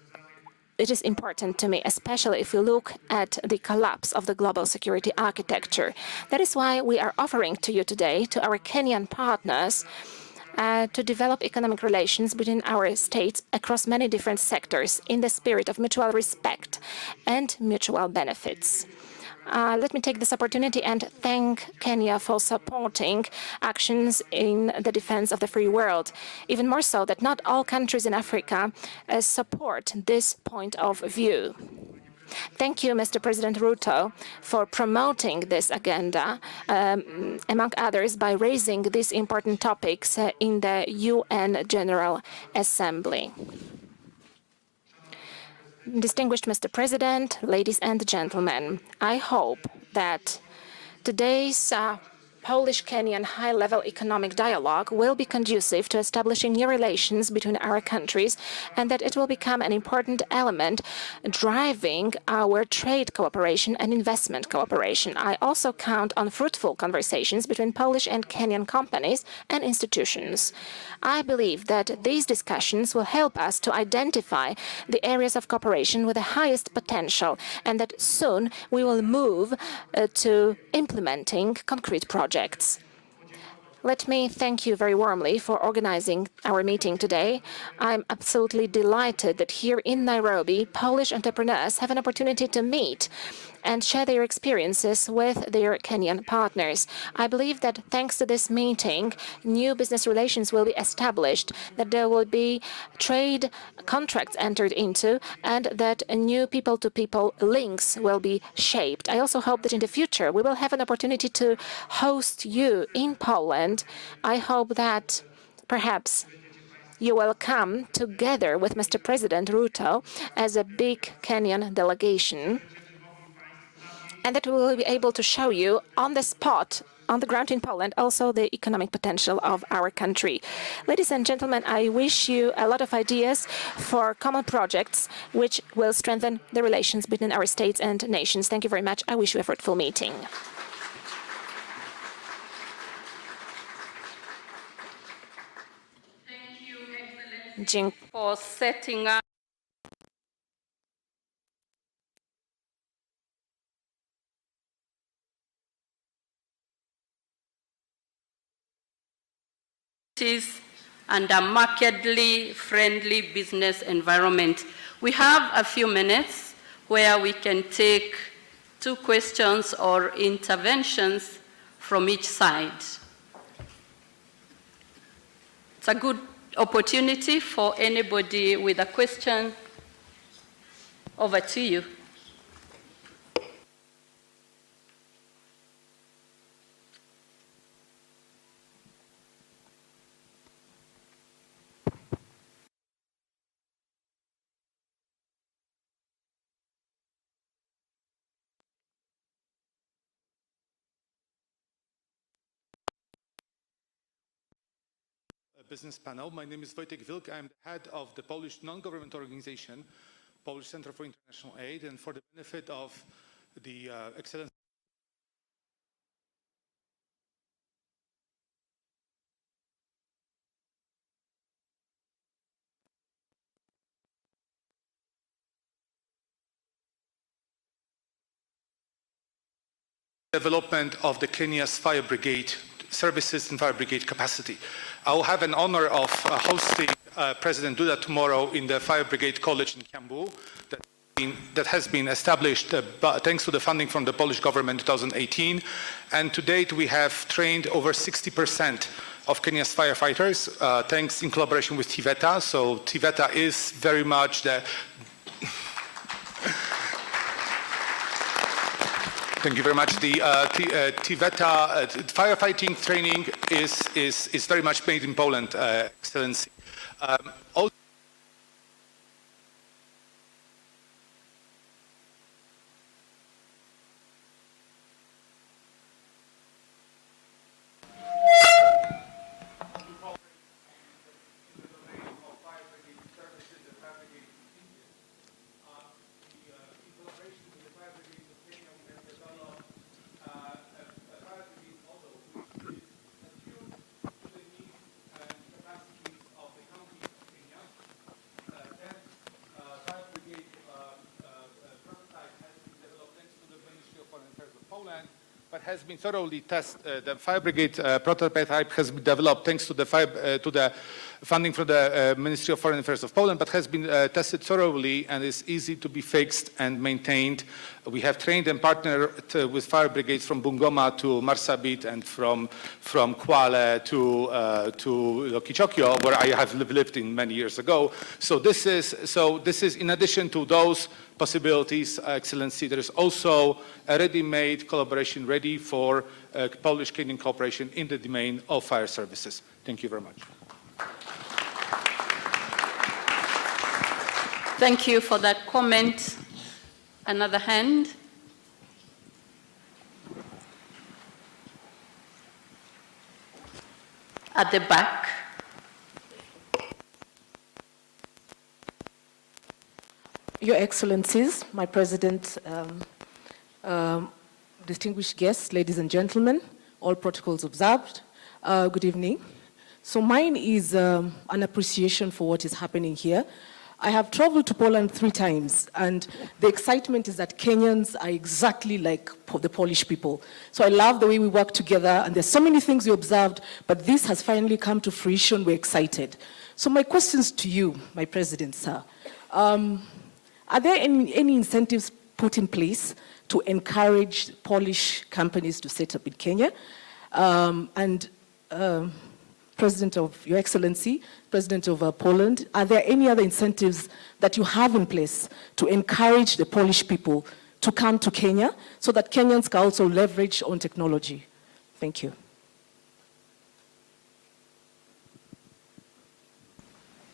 is important to me, especially if we look at the collapse of the global security architecture. That is why we are offering to you today, to our Kenyan partners, to develop economic relations between our states across many different sectors in the spirit of mutual respect and mutual benefits. Let me take this opportunity and thank Kenya for supporting actions in the defense of the free world. Even more so that not all countries in Africa support this point of view. Thank you, Mr. President Ruto, for promoting this agenda, among others, by raising these important topics in the UN General Assembly. Distinguished Mr. President, ladies and gentlemen, I hope that today's Polish-Kenyan high-level economic dialogue will be conducive to establishing new relations between our countries and that it will become an important element driving our trade cooperation and investment cooperation. I also count on fruitful conversations between Polish and Kenyan companies and institutions. I believe that these discussions will help us to identify the areas of cooperation with the highest potential and that soon we will move to implementing concrete projects. Let me thank you very warmly for organizing our meeting today. I'm absolutely delighted that here in Nairobi, Polish entrepreneurs have an opportunity to meet and share their experiences with their Kenyan partners. I believe that thanks to this meeting, new business relations will be established, that there will be trade contracts entered into, and that new people-to-people links will be shaped. I also hope that in the future we will have an opportunity to host you in Poland. I hope that perhaps you will come together with Mr. President Ruto as a big Kenyan delegation, and that we will be able to show you on the spot, on the ground in Poland, also the economic potential of our country. Ladies and gentlemen, I wish you a lot of ideas for common projects which will strengthen the relations between our states and nations. Thank you very much. I wish you a fruitful meeting. Thank you, Excellency, for setting up and a markedly friendly business environment. We have a few minutes where we can take 2 questions or interventions from each side. It's a good opportunity for anybody with a question. Over to you. Business panel. My name is Wojtek Wilk. I'm the head of the Polish non-government organization, Polish Center for International Aid, and for the benefit of the excellent development of the Kenya's fire brigade services and fire brigade capacity. I will have an honor of hosting President Duda tomorrow in the Fire Brigade College in Kiambu that has been established thanks to the funding from the Polish government in 2018. And to date, we have trained over 60% of Kenya's firefighters, thanks in collaboration with TVETA. So TVETA is very much the Thank you very much. The TVETA firefighting training is very much made in Poland, Excellency. Also, has been thoroughly tested. The fire brigade prototype has been developed thanks to the funding from the Ministry of Foreign Affairs of Poland, but has been tested thoroughly and is easy to be fixed and maintained. We have trained and partnered with fire brigades from Bungoma to Marsabit and from Kwale to Lokichokio, where I have lived in many years ago. So this is in addition to those possibilities, Excellency, there is also a ready-made collaboration ready for Polish-Kenyan cooperation in the domain of fire services. Thank you very much. Thank you for that comment. Another hand. At the back. Your Excellencies, my President, distinguished guests, ladies and gentlemen, all protocols observed, good evening. So mine is an appreciation for what is happening here. I have traveled to Poland 3 times, and the excitement is that Kenyans are exactly like the Polish people. So I love the way we work together, and there's so many things we observed, but this has finally come to fruition. We're excited. So my questions to you, my President, sir. Are there any incentives put in place to encourage Polish companies to set up in Kenya? President of Your Excellency, President of Poland, are there any other incentives that you have in place to encourage the Polish people to come to Kenya so that Kenyans can also leverage on technology? Thank you.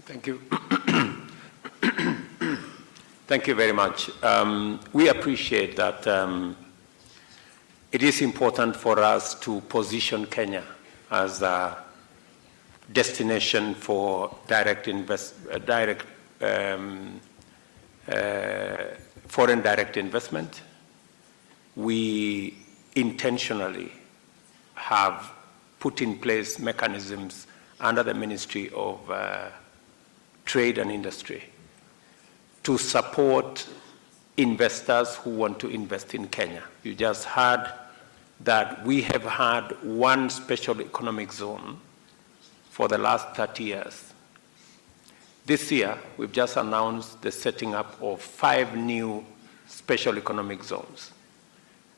Thank you. Thank you very much. We appreciate that it is important for us to position Kenya as a destination for foreign direct investment. We intentionally have put in place mechanisms under the Ministry of Trade and Industry to support investors who want to invest in Kenya. You just heard that we have had one special economic zone for the last 30 years. This year, we've just announced the setting up of 5 new special economic zones.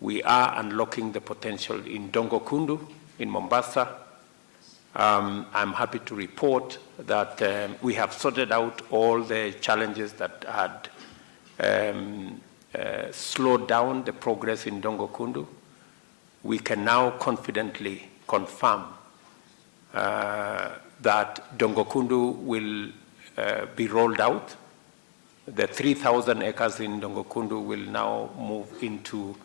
We are unlocking the potential in Dongo Kundu, in Mombasa. I'm happy to report that we have sorted out all the challenges that had slowed down the progress in Dongo Kundu. We can now confidently confirm that Dongo Kundu will be rolled out. The 3,000 acres in Dongo Kundu will now move into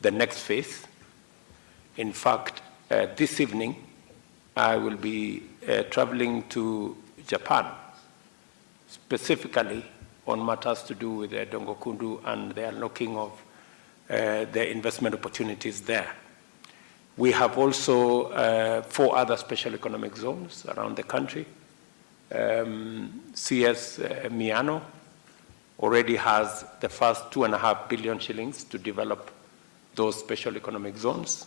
the next phase. In fact, this evening, I will be traveling to Japan, specifically on matters to do with Dongo Kundu and the unlocking of the investment opportunities there. We have also 4 other special economic zones around the country. CS Miano already has the first 2.5 billion shillings to develop those special economic zones.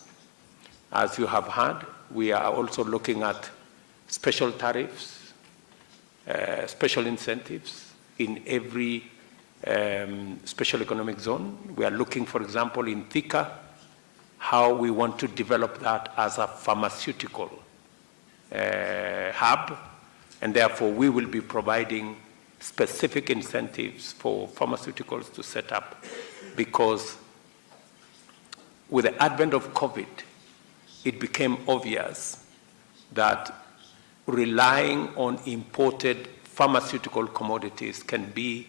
As you have heard, we are also looking at special tariffs, special incentives in every special economic zone. We are looking, for example, in Thika, how we want to develop that as a pharmaceutical hub, and therefore we will be providing specific incentives for pharmaceuticals to set up, because with the advent of COVID, it became obvious that relying on imported pharmaceutical commodities can be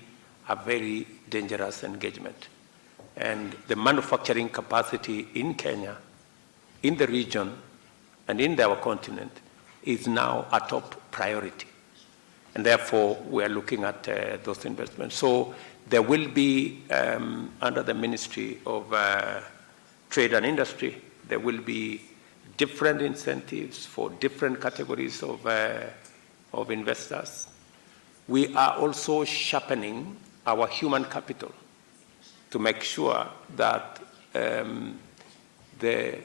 a very dangerous engagement. And the manufacturing capacity in Kenya, in the region, and in our continent is now a top priority. And therefore, we are looking at those investments. So there will be, under the Ministry of Trade and Industry, there will be different incentives for different categories of investors. We are also sharpening our human capital to make sure that the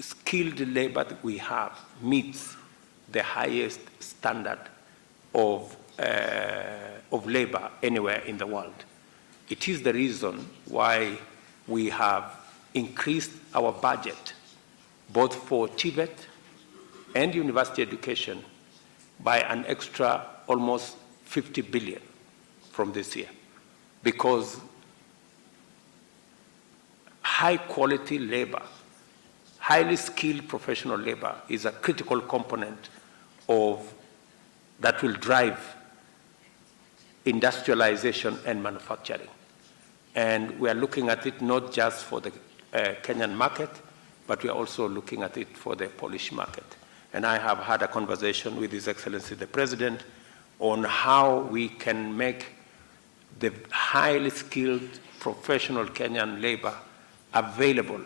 skilled labor that we have meets the highest standard of labor anywhere in the world. It is the reason why we have increased our budget, both for TVET and university education, by an extra almost 50 billion from this year, because high-quality labor, highly skilled professional labor is a critical component that will drive industrialization and manufacturing. And we are looking at it not just for the Kenyan market, but we are also looking at it for the Polish market. And I have had a conversation with His Excellency the President on how we can make the highly skilled professional Kenyan labor available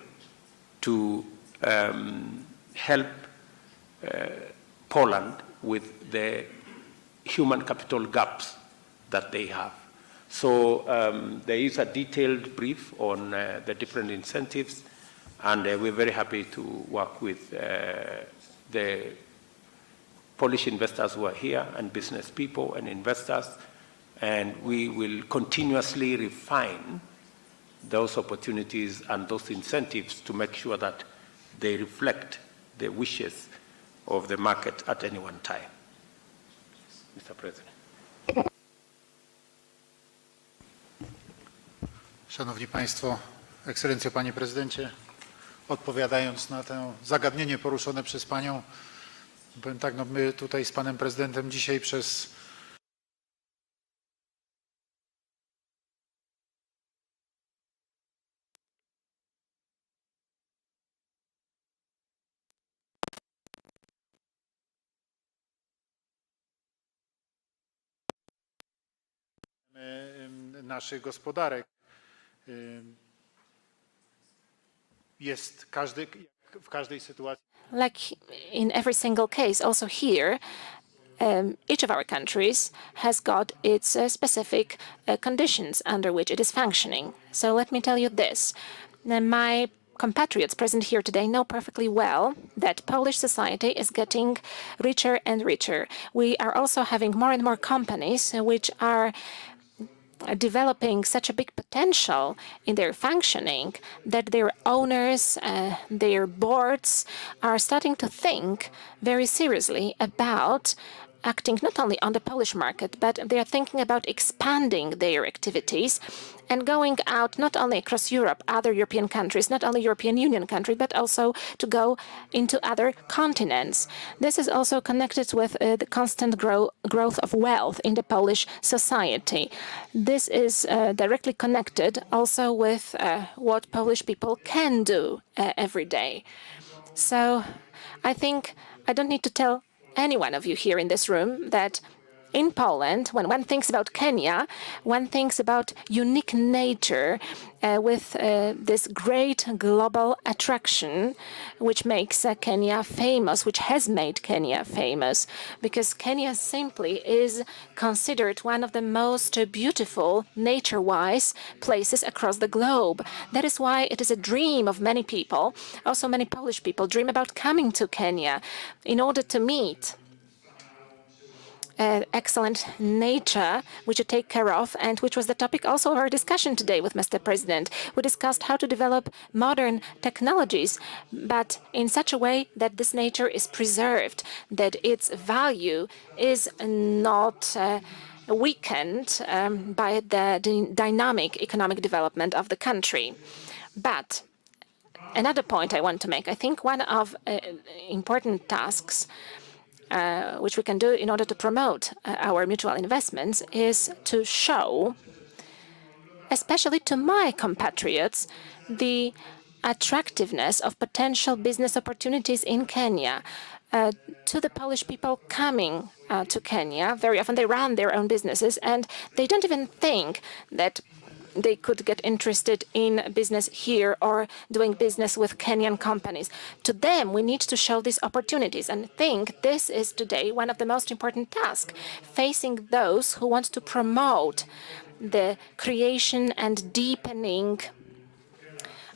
to help Poland with the human capital gaps that they have. So there is a detailed brief on the different incentives, and we're very happy to work with the Polish investors who are here, and business people and investors, and we will continuously refine those opportunities and those incentives to make sure that they reflect the wishes of the market at any one time. Mr. President. Szanowni Państwo, Ekscelencjo Panie Prezydencie, odpowiadając na to zagadnienie poruszone przez Panią, powiem tak, no my tutaj z Panem Prezydentem dzisiaj przez naszych gospodarek. Jest w każdej sytuacji. Like in every single case, also here, each of our countries has got its specific conditions under which it is functioning. So let me tell you this. My compatriots present here today know perfectly well that Polish society is getting richer and richer. We are also having more and more companies which are developing such a big potential in their functioning that their owners, their boards are starting to think very seriously about acting not only on the Polish market, but they are thinking about expanding their activities and going out not only across Europe, other European countries, not only European Union countries, but also to go into other continents. This is also connected with the constant growth of wealth in the Polish society. This is directly connected also with what Polish people can do every day. So I think I don't need to tell any one of you here in this room that in Poland, when one thinks about Kenya, one thinks about unique nature with this great global attraction, which makes Kenya famous, which has made Kenya famous, because Kenya simply is considered one of the most beautiful, nature-wise places across the globe. That is why it is a dream of many people. Also, many Polish people dream about coming to Kenya in order to meet excellent nature, which you take care of, and which was the topic also of our discussion today with Mr. President. We discussed how to develop modern technologies, but in such a way that this nature is preserved, that its value is not weakened by the dynamic economic development of the country. But another point I want to make, I think one of important tasks which we can do in order to promote our mutual investments is to show, especially to my compatriots, the attractiveness of potential business opportunities in Kenya. To the Polish people coming to Kenya, very often they run their own businesses and they don't even think that they could get interested in business here or doing business with Kenyan companies. To them, we need to show these opportunities and think this is today one of the most important tasks, facing those who want to promote the creation and deepening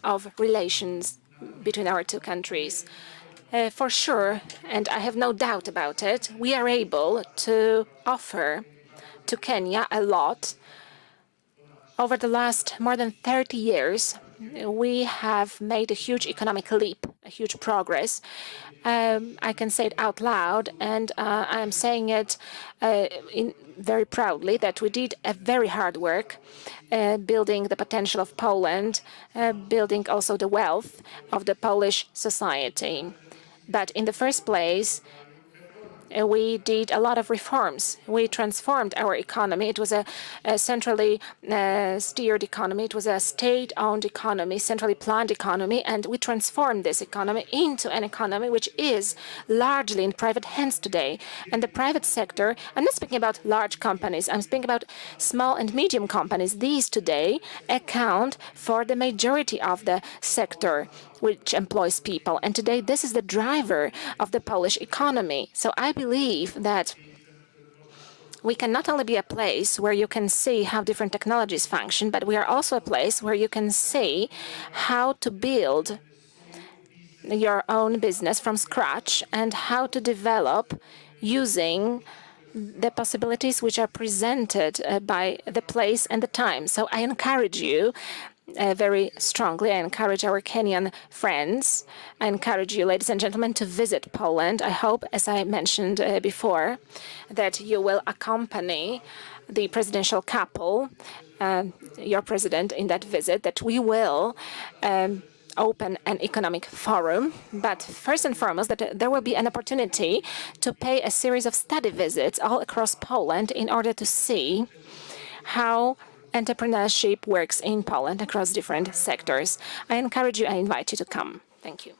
of relations between our two countries. For sure, and I have no doubt about it, we are able to offer to Kenya a lot. Over the last more than 30 years, we have made a huge economic leap, a huge progress. I can say it out loud, and I am saying it very proudly, that we did a very hard work building the potential of Poland, building also the wealth of the Polish society. But in the first place, we did a lot of reforms. We transformed our economy. It was a centrally steered economy. It was a state-owned economy, centrally planned economy, and we transformed this economy into an economy which is largely in private hands today. And the private sector, I'm not speaking about large companies, I'm speaking about small and medium companies. These today account for the majority of the sector which employs people. And today, this is the driver of the Polish economy. So I believe that we can not only be a place where you can see how different technologies function, but we are also a place where you can see how to build your own business from scratch and how to develop using the possibilities which are presented by the place and the time. So I encourage you very strongly. I encourage our Kenyan friends. I encourage you, ladies and gentlemen, to visit Poland. I hope, as I mentioned before, that you will accompany the presidential couple, your president, in that visit, that we will open an economic forum, but first and foremost, that there will be an opportunity to pay a series of study visits all across Poland in order to see how entrepreneurship works in Poland across different sectors. I encourage you, I invite you to come. Thank you.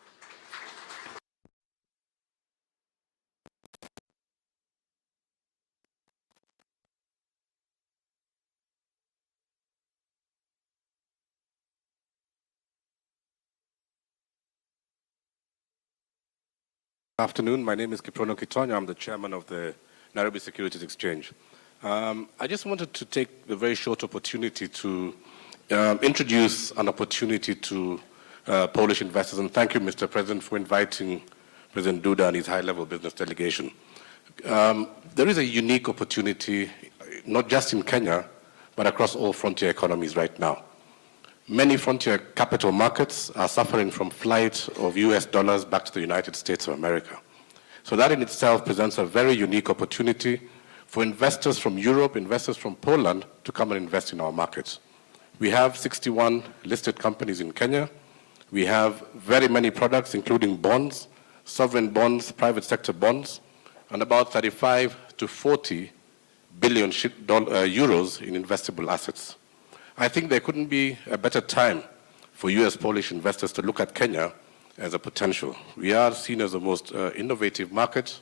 Good afternoon. My name is Kiprono Kitonya. I'm the chairman of the Nairobi Securities Exchange. I just wanted to take a very short opportunity to introduce an opportunity to Polish investors, and thank you, Mr. President, for inviting President Duda and his high-level business delegation. There is a unique opportunity, not just in Kenya, but across all frontier economies right now. Many frontier capital markets are suffering from flight of US dollars back to the United States of America. So that in itself presents a very unique opportunity for investors from Europe, investors from Poland, to come and invest in our markets. We have 61 listed companies in Kenya. We have very many products, including bonds, sovereign bonds, private sector bonds, and about 35 to 40 billion euros in investable assets. I think there couldn't be a better time for US Polish investors to look at Kenya as a potential. We are seen as the most innovative market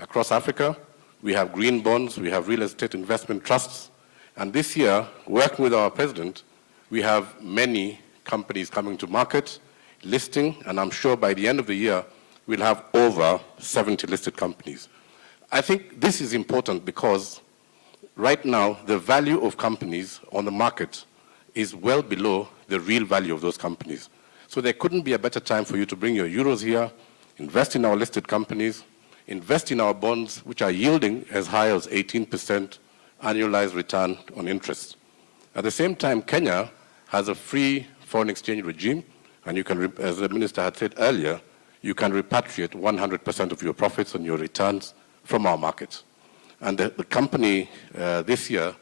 across Africa. We have green bonds, we have real estate investment trusts, and this year, working with our president, we have many companies coming to market, listing, and I'm sure by the end of the year, we'll have over 70 listed companies. I think this is important because right now, the value of companies on the market is well below the real value of those companies. So there couldn't be a better time for you to bring your euros here, invest in our listed companies, invest in our bonds, which are yielding as high as 18% annualized return on interest. At the same time, Kenya has a free foreign exchange regime, and you can, as the minister had said earlier, you can repatriate 100% of your profits and your returns from our markets. And the company this year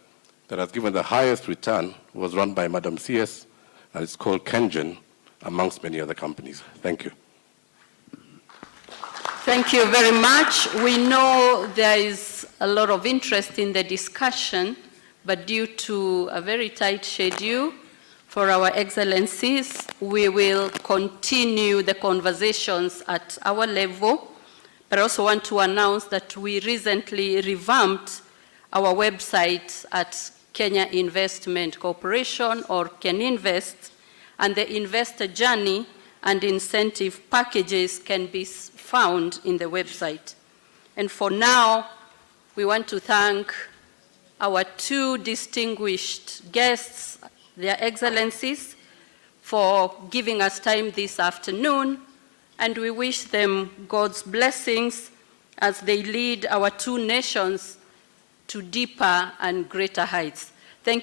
that has given the highest return was run by Madam CS, and it's called Kengen, amongst many other companies. Thank you. Thank you very much. We know there is a lot of interest in the discussion, but due to a very tight schedule for our excellencies, we will continue the conversations at our level. But I also want to announce that we recently revamped our website at Kenya Investment Corporation, or KenInvest, and the investor journey and incentive packages can be found in the website. And for now, we want to thank our two distinguished guests, their excellencies, for giving us time this afternoon, and we wish them God's blessings as they lead our two nations to deeper and greater heights.